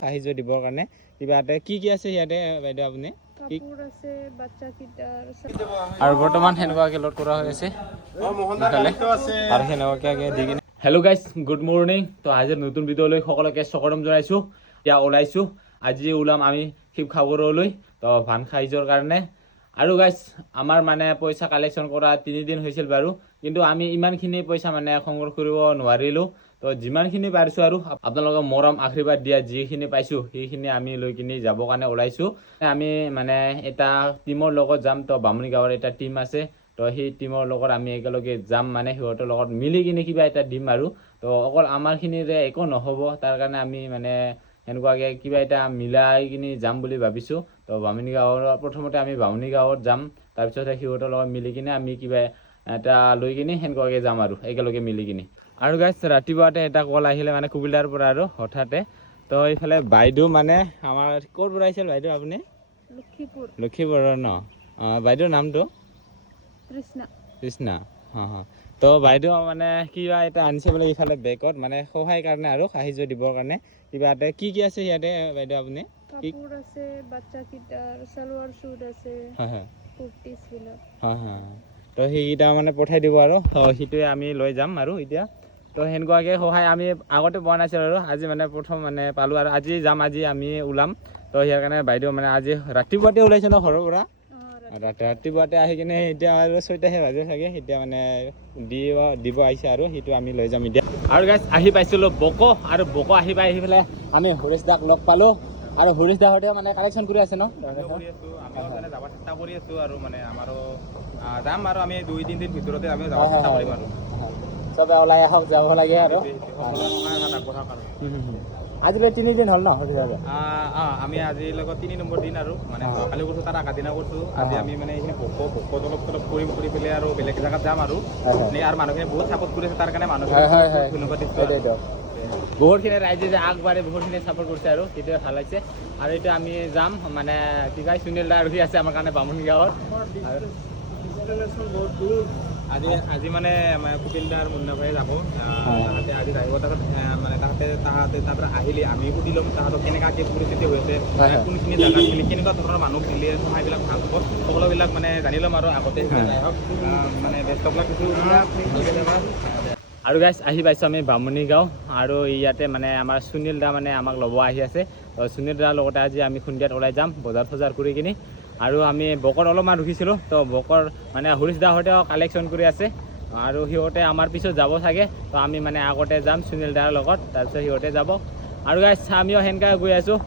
সাহায্য দিবৰ কাৰণে কিবা এটা কি আছে ইয়াতে বাইদেউ আপুনি কাপোৰ আছে বাচ্চা কিটাৰ আৰু বৰ্তমান সেনেকুৱাকে লোড কৰা হৈ আছে আৰু সেনেকুৱাকে দি কিনে হেল্ল' গাইজ গুড মৰ্ণিং তো আজিৰ নতুন ভিডিঅ'লৈ সকলোকে স্বাগতম জনাইছোঁ এতিয়া ওলাইছোঁ আজি ওলাম আমি শিৱসাগৰলৈ তো ভান খাইজৰ কাৰণে আৰু গাইজ আমাৰ মানে পইচা কালেকশ্যন কৰা 3 দিন হৈছিল বাৰু কিন্তু আমি ইমানখিনি পইচা মানে সংগ্ৰহ কৰিব নোৱাৰিলোঁ তো যিমানখিনি পাৰিছোঁ আৰু আপোনালোকক মৰম আশীৰ্বাদ দিয়া যিখিনি পাইছোঁ সেইখিনি আমি লৈ কিনি যাবৰ কাৰণে ওলাইছোঁ আমি মানে এটা টিমৰ লগত যাম তো বামুণী গাঁৱৰ এটা টিম আছে তো সেই টিমৰ লগত আমি একেলগে যাম মানে সিহঁতৰ লগত মিলি কিনি কিবা এটা দিম আৰু তো অকল আমাৰখিনিৰে একো নহ'ব তাৰ কাৰণে আমি মানে এনেকুৱাকে কিবা এটা মিলাই কিনি যাম বুলি ভাবিছোঁ তো বামুণী গাঁৱৰ প্ৰথমতে আমি বামুণী গাঁৱত যাম তাৰপিছতে সিহঁতৰ লগত মিলি কিনে আমি কিবা এটা লৈ কিনি সেনেকুৱাকে যাম আৰু একেলগে মিলি কিনি আৰু গাইজ ৰাতিপুৱাতে এটা কল আহিলে মানে কুবিলাৰ পৰা আৰু হঠাতে তো এইফালে বাইদেউ মানে আমাৰ ক'ৰ পৰা আহিছিল বাইদেউ আপুনি লক্ষীপুৰৰ ন বাইদেউৰ নামটো কৃষ্ণা তো বাইদেউ মানে কিবা এটা আনিছে বোলে ইফালে বেগত মানে সহায় কাৰণে আৰু সাহায্য দিবৰ কাৰণে কিবা এটা কি আছে ইয়াতে বাইদেউ আপুনি কাপোৰ আছে বাচ্চা কিটাৰ সালোয়াৰ স্যুট আছে কুৰ্তিছ বিলাক তো সেইকেইটা মানে পঠাই দিব আৰু সেইটোৱে আমি লৈ যাম আৰু এতিয়া তো সেনেকুৱাকৈ সহায় আমি আগতে পোৱা নাছিলোঁ আৰু আজি মানে প্ৰথম মানে পালোঁ আৰু আজি যাম আজি আমি ওলাম তো ইয়াৰ কাৰণে বাইদেউ মানে আজি ৰাতিপুৱাতে ওলাইছে ন ঘৰৰ পৰা ৰাতিপুৱাতে আহি কিনে এতিয়া আৰু 6টাহে বাজে চাগে এতিয়া মানে দিব আহিছে আৰু সেইটো আমি লৈ যাম এতিয়া আৰু গাইজ আহি পাইছিলোঁ বকো আৰু বকো আহি পেলাই আমি হৰেশ দাক লগ পালোঁ আৰু হৰেশ দাহঁতে মানে কালেকশ্যন কৰি আছে ন যাব চেষ্টা কৰি আছোঁ আৰু মানে আমাৰো যাম আৰু আমি 2-3 দিন ভিতৰতে আমি যাব চেষ্টা কৰিম আৰু চবে ওলাই আহক যাব লাগে আৰু আজিলৈ 3 দিন হ'ল ন আমি আজিৰ লগত 3 নম্বৰ দিন আৰু মানে কালি কৰিছোঁ তাৰ আগদিনা কৰিছোঁ আজি আমি মানে এইখিনি ভোক অলপ কৰি পেলাই আৰু বেলেগ জেগাত যাম আৰু আৰু মানুহখিনি বহুত ছাপৰ্ট কৰি আছে তাৰ কাৰণে মানুহখিনি ধন্যবাদ দিছোঁ বহুতখিনি ৰাইজে যে আগবাঢ়ি বহুতখিনি ছাপৰ্ট কৰিছে আৰু সেইটোৱে ভাল লাগিছে আৰু এতিয়া আমি যাম মানে কি কয় সুনীল দা ৰখি আছে আমাৰ কাৰণে বামুণী গাঁৱত আজি মানে কুপিল দাৰ মুন্না ভাই যাব তাহাঁতে আজি আহিব মানে তাহাঁতে তাৰ পৰা আহিলে আমি সুধি ল'ম তাহাঁতক কেনেকুৱা কি পৰিস্থিতি হৈছে কোনখিনি জেগাত মিলি কেনেকুৱা ধৰণৰ মানুহ মিলি সহায়বিলাক ভাল হ'ব সকলোবিলাক মানে জানি ল'ম আৰু আগতে মানে ব্যস্তবিলাক কিছু আৰু গাইজ আহি পাইছোঁ আমি বামুণী গাঁও আৰু ইয়াতে মানে আমাৰ সুনীল দা মানে আমাক ল'ব আহি আছে তো সুনীল দাৰ লগতে আজি আমি সন্ধিয়াত ওলাই যাম বজাৰ কৰি কিনি আৰু আমি বকৰ অলপমান ৰখিছিলোঁ তো বকৰ মানে হৰিশ দাহঁতেও কালেকশ্যন কৰি আছে আৰু সিহঁতে আমাৰ পিছত যাব চাগে তো আমি মানে আগতে যাম সুনীল দাৰ লগত তাৰপিছত সিহঁতে যাব আৰু গাইজ আমিও সেনেকৈ গৈ আছোঁ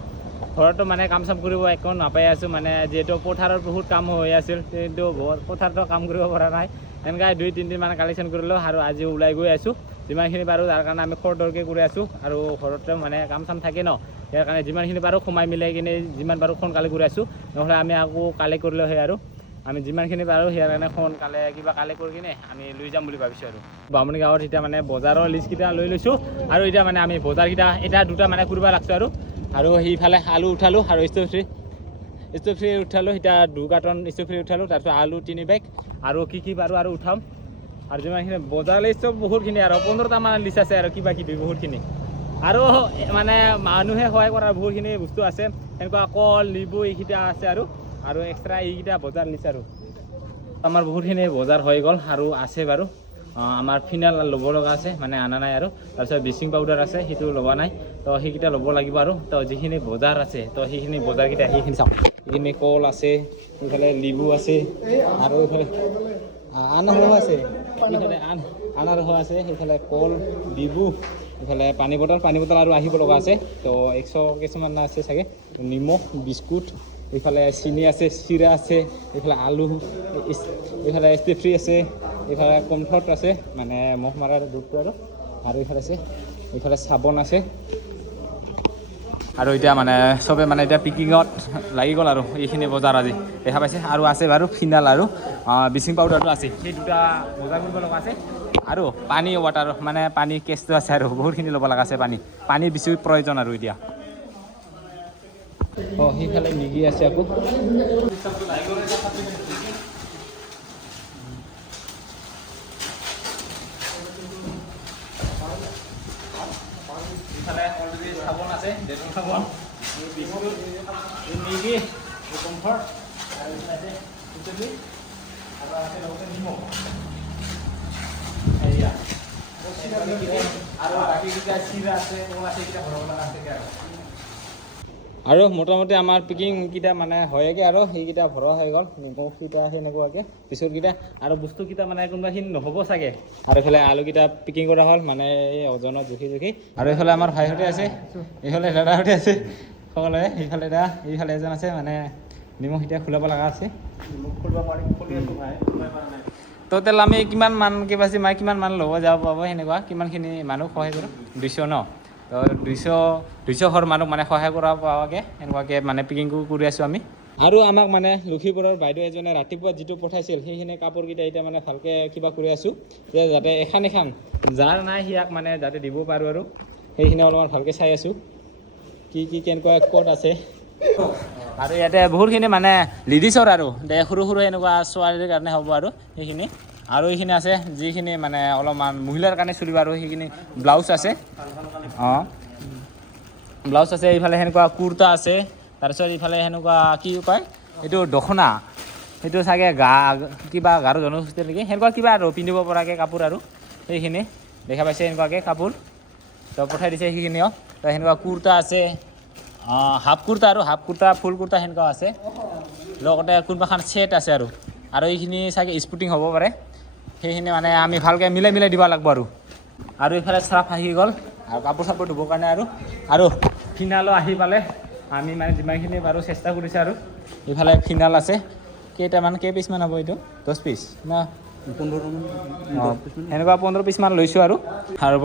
ঘৰতো মানে কাম চাম কৰিব একো নাপাই আছোঁ মানে যিহেতু পথাৰত বহুত কাম হৈ আছিল কিন্তু পথাৰতো কাম কৰিব পৰা নাই এনেকৈ 2-3 দিন মানে কালেকশ্যন কৰিলোঁ আৰু আজি ওলাই গৈ আছোঁ যিমানখিনি পাৰোঁ তাৰ কাৰণে আমি খৰধৰকৈ কৰি আছোঁ আৰু ঘৰতো মানে কাম চাম থাকে ন ইয়াৰ কাৰণে যিমানখিনি পাৰোঁ সোমাই মিলাই কিনে যিমান পাৰোঁ সোনকালে কৰি আছোঁ নহ'লে আমি আকৌ কালে কৰিলে হয় আৰু আমি যিমানখিনি পাৰোঁ ইয়াৰ কাৰণে সোনকালে কিবা কালে কৰি কিনে আমি লৈ যাম বুলি ভাবিছোঁ আৰু বামুণী গাঁৱত এতিয়া মানে বজাৰৰ লিষ্টকেইটা লৈ লৈছোঁ আৰু এতিয়া মানে আমি বজাৰকেইটা এটা দুটা মানে কৰিব লাগছোঁ আৰু সেইফালে আলু উঠালোঁ আৰু ষ্টভ ফ্ৰী উঠালোঁ এতিয়া 2 কাৰ্টন ষ্টভ ফ্ৰী উঠালোঁ তাৰপিছত আলু 3 বেগ আৰু কি পাৰোঁ আৰু উঠাম আৰু যিমানখিনি বজাৰ লিষ্ট বহুতখিনি আৰু 15টামান লিষ্ট আছে আৰু কিবাকিবি বহুতখিনি আৰু মানে মানুহে সহায় কৰাৰ বহুতখিনি বস্তু আছে এনেকুৱা কল লিবু এইকেইটা আছে আৰু এক্সট্ৰা এইকেইটা বজাৰ লিষ্ট আৰু আমাৰ বহুতখিনি বজাৰ হৈ গ'ল আৰু আছে বাৰু আমাৰ ফিনাইল ল'ব লগা আছে মানে অনা নাই আৰু তাৰপিছত ব্লিচিং পাউডাৰ আছে সেইটো ল'বা নাই তো সেইকেইটা ল'ব লাগিব আৰু তো যিখিনি বজাৰ আছে তো সেইখিনি বজাৰকেইটা সেইখিনি চাওঁ এইখিনি কল আছে এইফালে লিবু আছে আৰু এইফালে আনাৰস আছে এইফালে আনাৰস আছে সেইফালে কল লিবু এইফালে পানী বটল আৰু আহিব লগা আছে তো 100 কিছুমান আছে চাগে নিমখ বিস্কুট এইফালে চিনি আছে চিৰা আছে এইফালে আলু এইফালে ষ্টভ ফ্ৰী আছে এইফালে কমফৰ্ট আছে মানে মহ মাৰাৰ দুধটো আৰু এইফালে চাবোন আছে আৰু এতিয়া মানে চবে মানে এতিয়া পিকিঙত লাগি গ'ল আৰু এইখিনি বজাৰ আজি দেখা পাইছে আৰু আছে বাৰু ফিনাইল আৰু ব্লিচিং পাউডাৰটো আছে সেই দুটা বজাৰ কৰিব লগা আছে আৰু পানী ৱাটাৰ মানে পানী কেছটো আছে আৰু বহুতখিনি ল'ব লগা আছে পানী বেছি প্ৰয়োজন আৰু এতিয়া সেইফালে মেগী আছে আকৌ ইফালে অলৰেডি চাবোন আছে, ডেটল চাবোন, বিস্কুট, মেগী, কমফৰ্ট, আৰু ইফালে ইটলি, আৰু আছে লগতে নিমখ। এয়া আৰু বাকীকেইটা চিৰা আছে, কল আছে, এইকেইটা ভৰাব লগা আছে আৰু মোটামুটি আমাৰ পেকিংকেইটা মানে হয়েগৈ আৰু সেইকেইটা ভৰোৱা হৈ গ'ল, নিমখকেইটা সেনেকুৱাকৈ পিছৰকেইটা আৰু বস্তুকেইটা মানে কোনোবাখিনি নহ'ব চাগে। আৰু এইফালে আলুকেইটা পেকিং কৰা হ'ল মানে এই ওজনত জুখি। আৰু এইফালে আমাৰ ভাইহঁতে আছে, এইফালে দাদাহঁতে আছে সকলোৱে, এইফালে এজন আছে মানে নিমখ এতিয়া খোলাব লগা আছে। নিমখ খুলিব পাৰিম, খুলি আছোঁ ভাই, টোটেল আমি কিমান মান কেপাচিটি মানে কিমান মান ল'ব যাব পাব সেনেকুৱা, কিমানখিনি মানুহ সহায় কৰোঁ? 200 ন? তো 200 ঘৰ মানুহ মানে সহায় কৰা পোৱাকৈ এনেকুৱাকৈ মানে পেকিং কৰি আছোঁ আমি। আৰু আমাক মানে লখিমপুৰৰ বাইদেউ এজনে ৰাতিপুৱা যিটো পঠাইছিল সেইখিনি কাপোৰকেইটা এতিয়া মানে ভালকৈ কিবা কৰি আছোঁ, যাতে এখন যাৰ নাই সিয়াক মানে যাতে দিব পাৰোঁ আৰু সেইখিনি অলপমান ভালকৈ চাই আছোঁ কি কেনেকুৱা ক'ত আছে। আৰু ইয়াতে বহুতখিনি মানে লেডিছৰ আৰু সৰু এনেকুৱা ছোৱালীৰ কাৰণে হ'ব আৰু সেইখিনি। আৰু এইখিনি আছে যিখিনি মানে অলপমান মহিলাৰ কাৰণে চলিব আৰু সেইখিনি ব্লাউজ আছে, ব্লাউজ আছে। এইফালে সেনেকুৱা কুৰ্তা আছে, তাৰপিছত এইফালে সেনেকুৱা কি কয় এইটো দখনা, সেইটো চাগে কিবা গাৰো জনগোষ্ঠীৰ নেকি, সেনেকুৱা কিবা আৰু পিন্ধিব পৰাকৈ কাপোৰ আৰু সেইখিনি দেখা পাইছে এনেকুৱাকৈ কাপোৰ তো পঠাই দিছে সেইখিনিও। তো সেনেকুৱা কুৰ্তা আছে, হাফ কুৰ্তা আৰু হাফ কুৰ্তা ফুল কুৰ্তা সেনেকুৱা আছে, লগতে কোনোবাখন ছেট আছে আৰু এইখিনি চাগে স্পুটিং হ'ব পাৰে, সেইখিনি মানে আমি ভালকৈ মিলাই দিব লাগিব আৰু এইফালে চাৰ্ফ আহি গ'ল আৰু কাপোৰ চাপোৰ ধুবৰ কাৰণে আৰু ফিনালো আহি পালে আমি মানে যিমানখিনি পাৰোঁ চেষ্টা কৰিছোঁ। আৰু এইফালে ফিনাল আছে, কেই পিচমান হ'ব এইটো? 10 পিচ না 15? সেনেকুৱা 15 পিচমান লৈছোঁ আৰু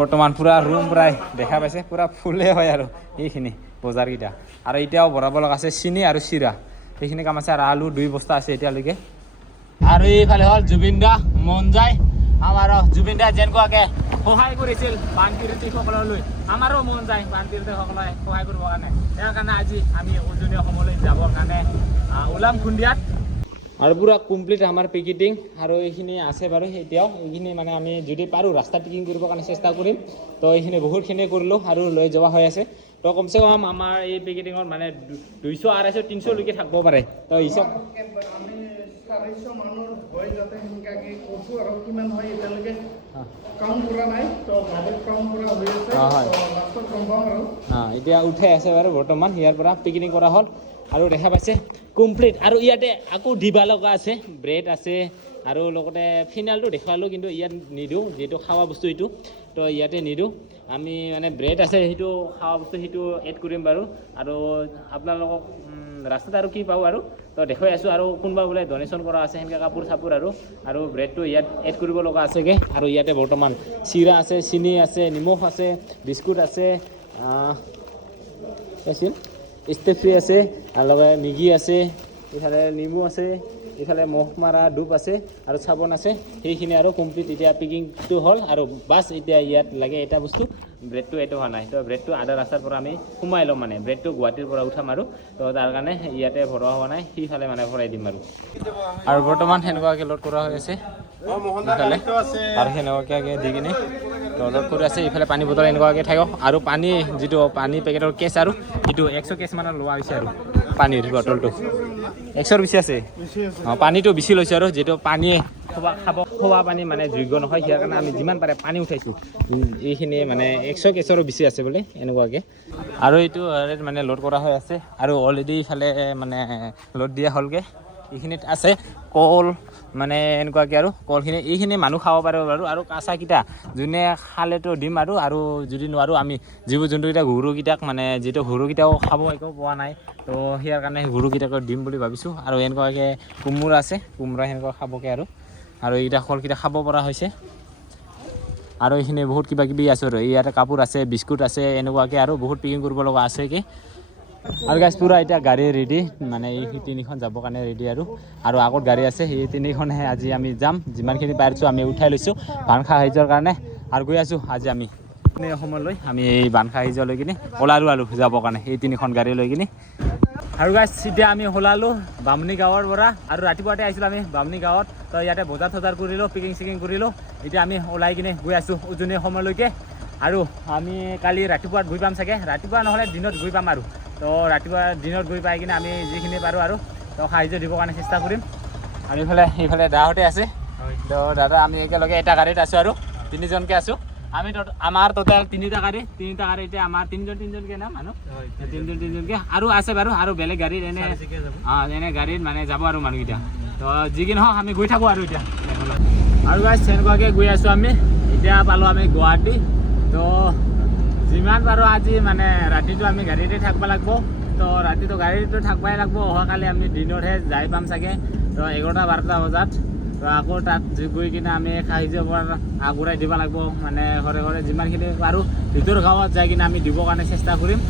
বৰ্তমান পূৰা ৰুম প্ৰায় দেখা পাইছে পূৰা ফুলে হয় আৰু এইখিনি বজাৰকেইটা। আৰু এতিয়াও ভৰাব লগা আছে চেনি আৰু চিৰা, সেইখিনি কাম আছে। আৰু আলু 2 বস্তা আছে এতিয়ালৈকে। আৰু এইফালে হ'ল জুবিন দা, মন যায় আমাৰ জুবিন দা যেনেকুৱাকৈ সহায় কৰিছিল বানপীড়িতসকললৈ, আমাৰো মন যায় বানপীড়িতসকলে সহায় কৰিবৰ কাৰণে। ইয়াৰ কাৰণে আজি আমি উজনি অসমলৈ যাবৰ কাৰণে ওলাম খুন্দিয়াত। আৰু পূৰা কমপ্লিট আমাৰ পেকেটিং আৰু এইখিনি আছে বাৰু এতিয়াও। এইখিনি মানে আমি যদি পাৰোঁ ৰাস্তা পেকিং কৰিবৰ কাৰণে চেষ্টা কৰিম। তো এইখিনি বহুতখিনি কৰিলোঁ আৰু লৈ যোৱা হৈ আছে। তো কমচে কম আমাৰ এই পেকেটিঙত মানে 200, 250, 300লৈকে থাকিব পাৰে। তো হিচাপ 400 মানুহৰ হয় যাতে সেনেকুৱাকৈ কৈছোঁ আৰু কিমান হয় এতিয়ালৈকে কাউণ্ট কৰা নাই, তো গাড়ীত কাউণ্ট কৰা হৈ আছে, লাষ্টত গম পাম আৰু এতিয়া উঠাই আছে বাৰু বৰ্তমান ইয়াৰ পৰা পেকেটিং কৰা হ'ল আৰু দেখা পাইছে কমপ্লিট। আৰু ইয়াতে আকৌ দিবা লগা আছে, ব্ৰেড আছে আৰু লগতে ফিনালটো দেখুৱালোঁ কিন্তু ইয়াত নিদিওঁ, যিহেতু খোৱা বস্তু এইটো তো ইয়াতে নিদিওঁ আমি। মানে ব্ৰেড আছে সেইটো খোৱা বস্তু সেইটো এড কৰিম বাৰু। আৰু আপোনালোকক ৰাস্তাত আৰু কি পাওঁ আৰু তো দেখুৱাই আছোঁ। আৰু কোনোবা বোলে ডনেশ্যন কৰা আছে সেনেকৈ কাপোৰ চাপোৰ আৰু ব্ৰেডটো ইয়াত এড কৰিব লগা আছেগৈ। আৰু ইয়াতে বৰ্তমান চিৰা আছে, চেনি আছে, নিমখ আছে, বিস্কুট আছে, আছিল ষ্টেফ্ৰী আছে, আৰু লগতে মেগী আছে, এইফালে নেমু আছে, এইফালে মহ মাৰা ধূপ আছে আৰু চাবোন আছে। সেইখিনি আৰু কমপ্লিট এতিয়া পেকিংটো হ'ল। আৰু বাছ এতিয়া ইয়াত লাগে এটা বস্তু, ব্ৰেডটো এইটো হোৱা নাই। তো ব্ৰেডটো আধা ৰাস্তাৰ পৰা আমি সোমাই ল'ম, মানে ব্ৰেডটো গুৱাহাটীৰ পৰা উঠাম আৰু তো তাৰ কাৰণে ইয়াতে ভৰোৱা হোৱা নাই, সিফালে মানে ভৰাই দিম আৰু বৰ্তমান সেনেকুৱাকৈ লোড কৰা হৈ আছে ইফালে। আৰু সেনেকুৱাকৈ দি কিনে লোড কৰি আছে। ইফালে পানী বটল এনেকুৱাকৈ থাকক। আৰু পানী যিটো পানী পেকেটৰ কেছ আৰু সেইটো 100 কেছ মানৰ লোৱা হৈছে আৰু পানীৰ বটলটো 100ৰ বেছি আছে। পানীটো বেছি লৈছোঁ আৰু যিহেতু পানীয়ে খোৱা পানী মানে যোগ্য নহয়, সিয়াৰ কাৰণে আমি যিমান পাৰে পানী উঠাইছোঁ। এইখিনি মানে 100 কেছৰো বেছি আছে বোলে এনেকুৱাকৈ। আৰু এইটো মানে লোড কৰা হৈ আছে আৰু অলৰেডি ইফালে মানে লোড দিয়া হ'লগৈ। এইখিনিত আছে কল মানে এনেকুৱাকৈ আৰু কলখিনি এইখিনি মানুহ খাব পাৰে বাৰু। আৰু কাঁচাকেইটা যোনে খালেতো দিম আৰু যদি নোৱাৰোঁ আমি জীৱ জন্তুকেইটা গৰুকেইটাক মানে যিটো গৰুকেইটাও খাব একো পোৱা নাই, তো সিয়াৰ কাৰণে গৰুকেইটাকো দিম বুলি ভাবিছোঁ। আৰু এনেকুৱাকৈ কোমোৰা আছে, কোমোৰা সেনেকুৱা খাবকৈ আৰু এইকেইটা কলকেইটা খাব পৰা হৈছে। আৰু এইখিনি বহুত কিবা কিবি আছে আৰু ইয়াতে কাপোৰ আছে, বিস্কুট আছে এনেকুৱাকৈ আৰু বহুত পেকিং কৰিব লগা আছে কি। আৰু গাইজ পূৰা এতিয়া গাড়ী ৰেডি, মানে এই 3খন যাবৰ কাৰণে ৰেডি আৰু আগত গাড়ী আছে, সেই 3খনহে আজি আমি যাম। যিমানখিনি পাৰিছোঁ আমি উঠাই লৈছোঁ বানখা সাহায্যৰ কাৰণে আৰু গৈ আছোঁ আজি আমি অসমলৈ। আমি এই বানখা সাহায্য লৈ কিনে ওলালোঁ যাবৰ কাৰণে এই 3খন গাড়ী লৈ কিনে। আৰু গাইজ এতিয়া আমি ওলালোঁ বামুণী গাঁৱৰ পৰা। আৰু ৰাতিপুৱাতে আহিছিলোঁ আমি বামুণী গাঁৱত, তো ইয়াতে বজাৰ চজাৰ কৰিলোঁ, পেকিং চেকিং কৰিলোঁ। এতিয়া আমি ওলাই কিনে গৈ আছোঁ উজনি অসমলৈকে। আৰু আমি কালি ৰাতিপুৱা গৈ পাম চাগে, ৰাতিপুৱা নহ'লে দিনত গৈ পাম আৰু তো ৰাতিপুৱা দিনত গৈ পাই কিনে আমি যিখিনি পাৰোঁ আৰু তো সাহাৰ্য দিবৰ কাৰণে চেষ্টা কৰিম। আৰু এইফালে দাহঁতে আছে, তো দাদা আমি একেলগে এটা গাড়ীত আছোঁ আৰু 3জনকৈ আছোঁ। আমি আমাৰ টোটেল 3টা গাড়ী এতিয়া আমাৰ তিনিজনকৈ না মানুহ 3জনকৈ আৰু আছে বাৰু, আৰু বেলেগ গাড়ীত এনে গাড়ীত মানে যাব আৰু মানুহকেইটা। তো যি কি নহওক আমি গৈ থাকোঁ আৰু এতিয়া। আৰু গাইজ তেনেকুৱাকৈ গৈ আছোঁ আমি, এতিয়া পালোঁ আমি গুৱাহাটী। তো যিমান পাৰোঁ আজি মানে ৰাতিটো আমি গাড়ীতে থাকিব লাগিব। তো ৰাতিটো গাড়ীটো থাকিবই লাগিব, অহাকালি আমি দিনতহে যাই পাম চাগে। তো 11-12টা বজাত তো আকৌ তাত গৈ কিনে আমি সাহাৰ্য আগবঢ়াই দিব লাগিব, মানে ঘৰে ঘৰে যিমানখিনি পাৰোঁ ভিতৰ গাঁৱত যাই কিনে আমি দিবৰ কাৰণে চেষ্টা কৰিম।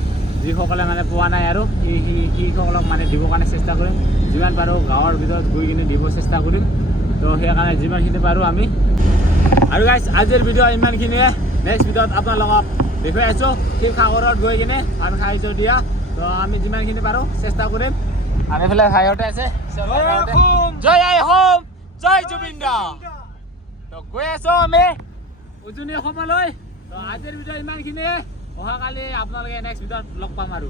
যিসকলে মানে পোৱা নাই আৰু সেইসকলক মানে দিবৰ কাৰণে চেষ্টা কৰিম, যিমান পাৰোঁ গাঁৱৰ ভিতৰত গৈ কিনে দিব চেষ্টা কৰিম। তো সেইকাৰণে যিমানখিনি পাৰোঁ আমি। আৰু গাইজ আজিৰ ভিডিঅ' ইমানখিনিয়ে। নেক্সট ভিডিঅ'ত আপোনালোকক দেখুৱাই আছোঁ শিৱসাগৰত গৈ কিনে আমি সাহাৰ্য দিয়া। তো আমি যিমানখিনি পাৰোঁ চেষ্টা কৰিম। আমি এইফালে ভাইহঁতে আছে, জয় আই অসম, জয় জুবিন দা। তো গৈ আছোঁ আমি উজনি অসমলৈ। তো আজিৰ ভিডিঅ' ইমানখিনিয়ে, অহাকালি আপোনালোকে নেক্সট ভিডিঅ'ত লগ পাম আৰু।